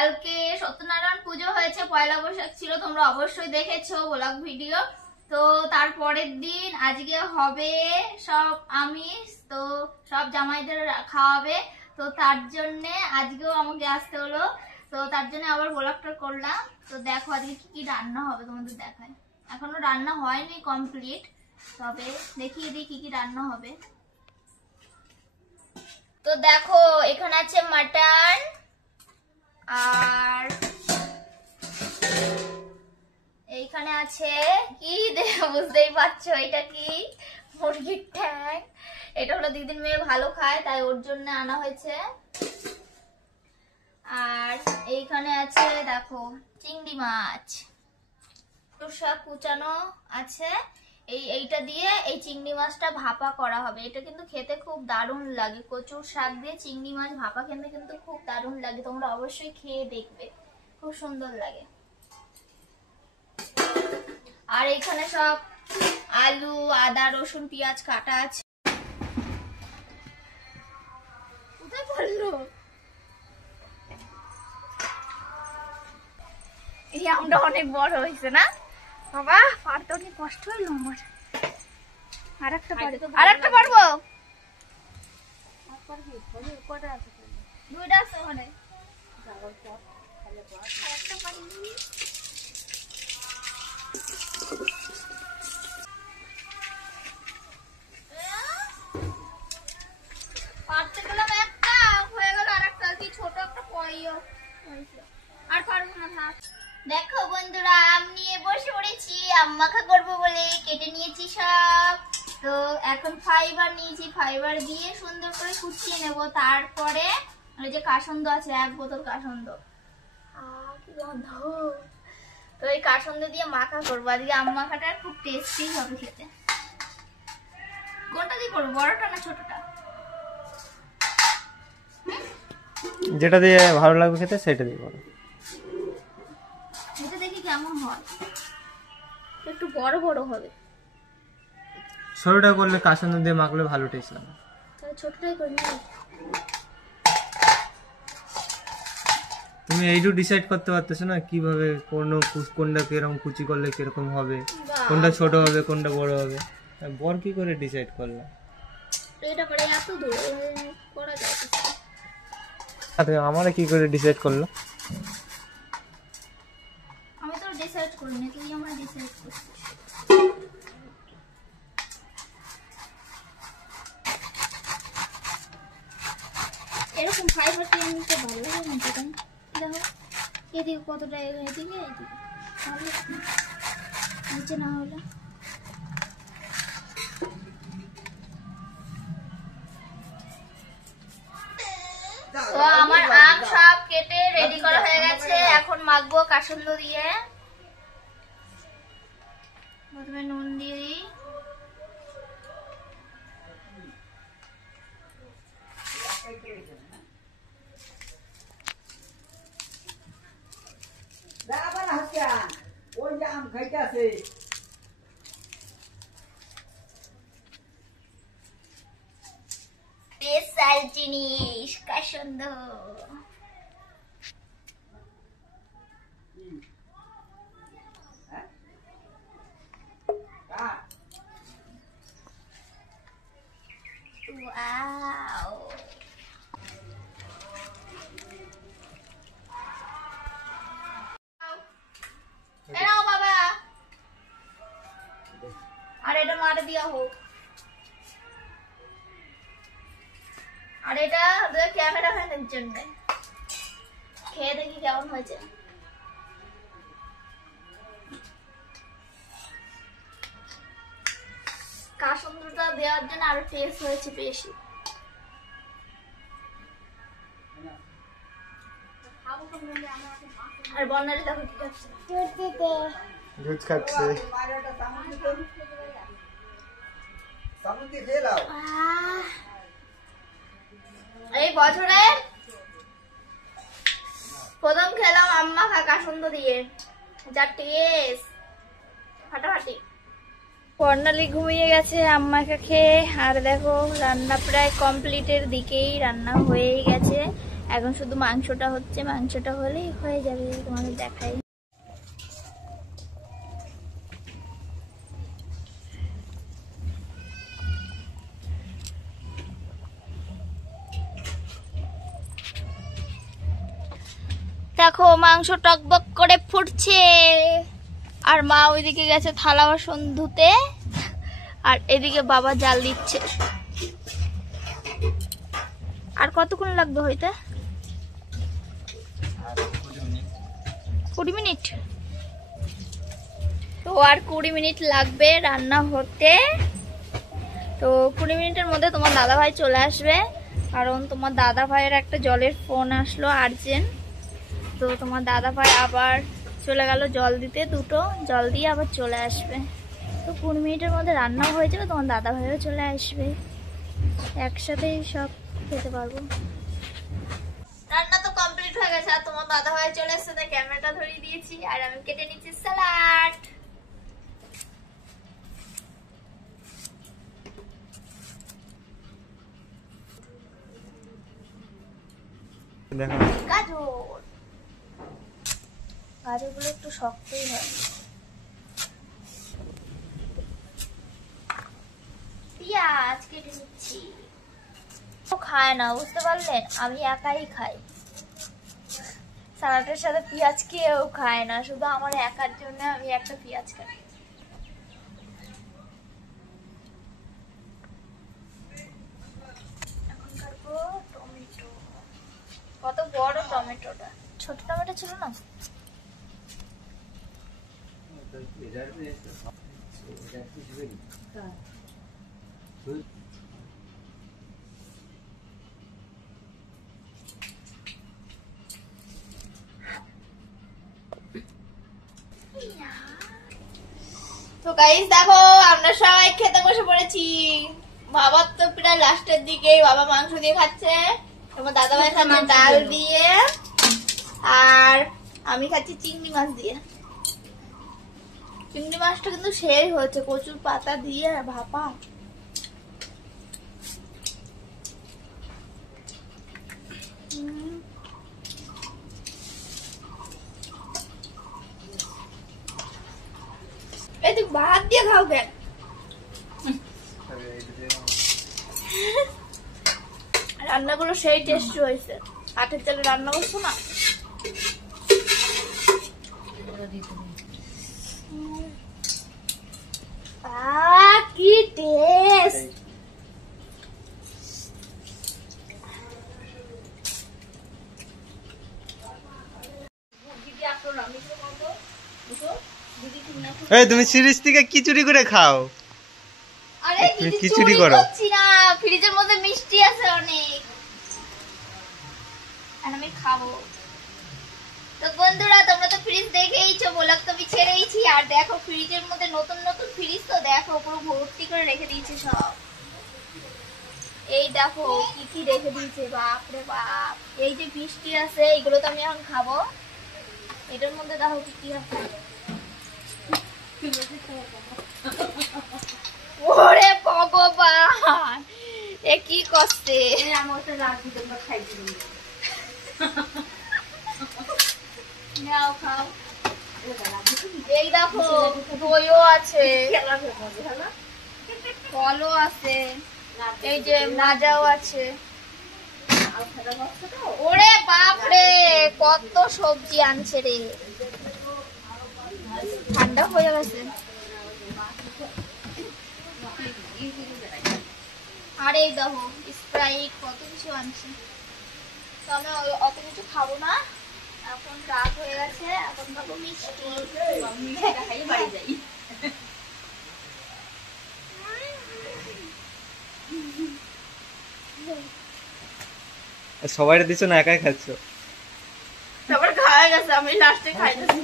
কালকে সত্যনারায়ণ পুজো হয়েছে, পয়লা বৈশাখ ছিল, তোমরা অবশ্যই দেখেছো ব্লগ ভিডিও। তো তারপরের দিন আজকে হবে সব আমিষ, তো সব জামাইদের খাওয়াবে, তো তার জন্য আজকেও আমাকে আসতে হলো, তো তার জন্য আবার ব্লগটা করলাম। তো দেখো আজকে কি কি রান্না হবে তোমাদের দেখাই। এখনো রান্না হয়নি কমপ্লিট, তবে দেখিয়ে দিই কি কি রান্না হবে। তো দেখো এখানে আছে মাটন, আর এইখানে আছে কি বুঝতেই পারছো এটা কি, মুরগির ঠ্যাং। এটা হলো দিদির মেয়ে ভালো খায়, তাই ওর জন্য আনা হয়েছে। আর এইখানে আছে দেখো চিংড়ি মাছ, শাক কুচানো আছে। এইটা দিয়ে এই চিংড়ি মাছটা ভাপা করা হবে। এটা কিন্তু খেতে খুব দারুণ লাগে, কচুর শাক দিয়ে চিংড়ি মাছ ভাপা খেতে কিন্তু খুব দারুণ লাগে, তোমরা অবশ্যই খেয়ে দেখবে, খুব সুন্দর লাগে। আর এখানে সব আলু, আদা, রসুন, পেঁয়াজ কাটা আছে। কোথায় পড়লো? এই আমটা অনেক বড় হয়েছে না বাবা, পারতে অনেক কষ্ট হইল আমার। আরেকটা পারবো, দুইটা আছে ওখানে। পারতে গেলাম একটা, হয়ে গেল আরেকটা, কি ছোট একটা পয়ও আর পারবো না থাক। দেখো বন্ধুরা, আম নিয়ে বসে পড়েছি, আম মাখা করবো বলে কেটে নিয়েছি সব। তো এখন ফাইবার নিয়েছি, ফাইবার দিয়ে সুন্দর করে কুচিয়ে নেব। তারপরে ওই যে কাসন্দ আছে, 1 বোতল কাসন্দ, কি গন্ধ। তো এই কাসন্দ দিয়ে মাখা করবো আজকে। আম মাখাটা খুব টেস্টি হবে খেতে। কোনটা দিয়ে করবো, বড়টা না ছোটটা? যেটা দিয়ে ভালো লাগবে খেতে সেটা দিয়ে করো। এটা দেখি কেমন হয়, একটু বড় বড় হবে। ছোটটা করলে কাসন্দ দিয়ে মাখলে ভালো টেস্ট লাগে। তাহলে ছোটটাই করি। তুমি এইটু ডিসাইড করতে পারতেছো না কিভাবে কোনটা কিরকম কুচি করলে কিরকম হবে, কোনটা ছোট হবে কোনটা বড় হবে, বর কি করে ডিসাইড করলা? এটা করে এত দূর করা যায় আরে আমারে কি করে ডিসাইড করলো? আমি তো ডিসাইড করিনি, তুই আমরা ডিসাইড করছিস। এরকম ফাইবার দিয়ে নিতে ভালো লাগে না? দেখো এদিকে কতটা, এদিকে নিচে না হলে। তো আমার আম সব কেটে রেডি করা হয়ে গেছে, এখন মাখবো কাসন্দ দিয়ে। প্রথমে নুন দিয়ে দিই, স্পেশাল জিনিস কাসন্দ। ওয়াও, এনাও বাবা, আর এটা মারে দিয়া হোক। আর এটা ক্যামেরা ম্যানের জন্য, খেয়ে দেখি কেমন হয়েছে। কাসন্দটা দেওয়ার জন্য আরো টেস্ট হয়েছে বেশি। আর বন্যারে দেখো কি খাচ্ছে, দুধ খাচ্ছে। এই বছরে প্রথম খেলাম আম মাখা কাসন্দ দিয়ে, যা টেস্ট ফাটাফাটি। বর্ণালী ঘুমিয়ে গেছে আম মাখা খেয়ে। আর দেখো রান্না প্রায় কমপ্লিটের দিকেই, রান্না হয়েই গেছে। এখন শুধু মাংসটা হচ্ছে, মাংসটা হলেই হয়ে যাবে। তোমাদের দেখাই। দেখো মাংস টকবক করে ফুটছে, আর মা ওইদিকে গেছে থালা বাসন ধুতে, আর এদিকে বাবা জাল দিচ্ছে। আর কতক্ষণ লাগবে হইতে? 20 মিনিট। তো আর 20 মিনিট লাগবে রান্না হতে। তো 20 মিনিটের মধ্যে তোমার দাদা ভাই চলে আসবে, কারণ তোমার দাদা ভাইয়ের একটা জলের ফোন আসলো আর্জেন্ট। তো তোমার দাদা ভাই আবার চলে গেল জল দিতে, দুটো জল দিয়ে আবার চলে আসবে। তো 20 মিনিটের মধ্যে রান্নাও হয়ে যাবে, তোমার দাদা ভাইও চলে আসবে, একসাথেই সব খেতে পারবো। রান্না তো কমপ্লিট হয়ে গেছে, আর তোমার দাদা ভাই চলে এসেছে, তাই ক্যামেরাটা ধরিয়ে দিয়েছি, আর আমি কেটে নিচ্ছি স্যালাড। দেখো গাজর, গাজরগুলো একটু শক্তই হয়। পেঁয়াজ কেটে নিচ্ছি। খায় না, বুঝতে পারলেন, আমি একাই খাই। সালাডের সাথে পেঁয়াজ কেউ খায় না, শুধু আমার একার জন্য আমি একটা পেঁয়াজ খাই। এখন কাটবো টমেটো। কত বড় টমেটোটা, ছোট টমেটো ছিল না। তো গাইস দেখো আমরা সবাই খেতে বসে পড়েছি। বাবা তো প্রায় লাস্টের দিকে, বাবা মাংস দিয়ে খাচ্ছে, তোমার দাদা ভাই খাচ্ছে ডাল দিয়ে, আর আমি খাচ্ছি চিংড়ি মাছ দিয়ে। চিংড়ি মাছটা কিন্তু সেই হয়েছে, কচুর পাতা দিয়ে ভাপা। এই তুই ভাত দিয়ে খাও কেন? রান্নাগুলো সেই টেস্ট হয়েছে, কাঠের তেলে রান্না করছো না। কি টেস্ট! এই তুমি সিরিজ থেকে খিচুড়ি করে খাও। আরে তুমি কিছু খিচুড়ি চুরি করো। করছি না, ফ্রিজের মধ্যে মিষ্টি আছে অনেক, আর আমি খাবো। তো বন্ধুরা তোমরা তো ফ্রিজ দেখেইছো, ব্লগ তো আমি ছেড়েইছি, আর দেখো ফ্রিজের মধ্যে নতুন নতুন ফ্রিজ তো দেখো পুরো ভর্তি করে রেখে দিয়েছে সব। এই দেখো কি কি রেখে দিয়েছে, বাপ রে বাপ। এই যে মিষ্টি আছে, এগুলো তো আমি এখন খাবো। এটার মধ্যে দেখো কি কি আছে। ওরে ভগবান, এ কি করছে? নাও খাও। এই দেখো দইও আছে, ফলও আছে, এই যে মাজাও আছে। ওরে বাপ রে, কত সবজি আনছে রে, ঠান্ডা হয়ে গেছে। আর এই দেখো স্প্রাইট, কত কিছু আনছে। তো আমি অত কিছু খাবো না, এখন রাত হয়ে গেছে, এখন খাবো মিষ্টি। বাড়ি যাই। সবাই দিচ্ছ না, একাই খাচ্ছ? তারপর খাওয়া গেছে, আমি লাস্টে খাইতেছি।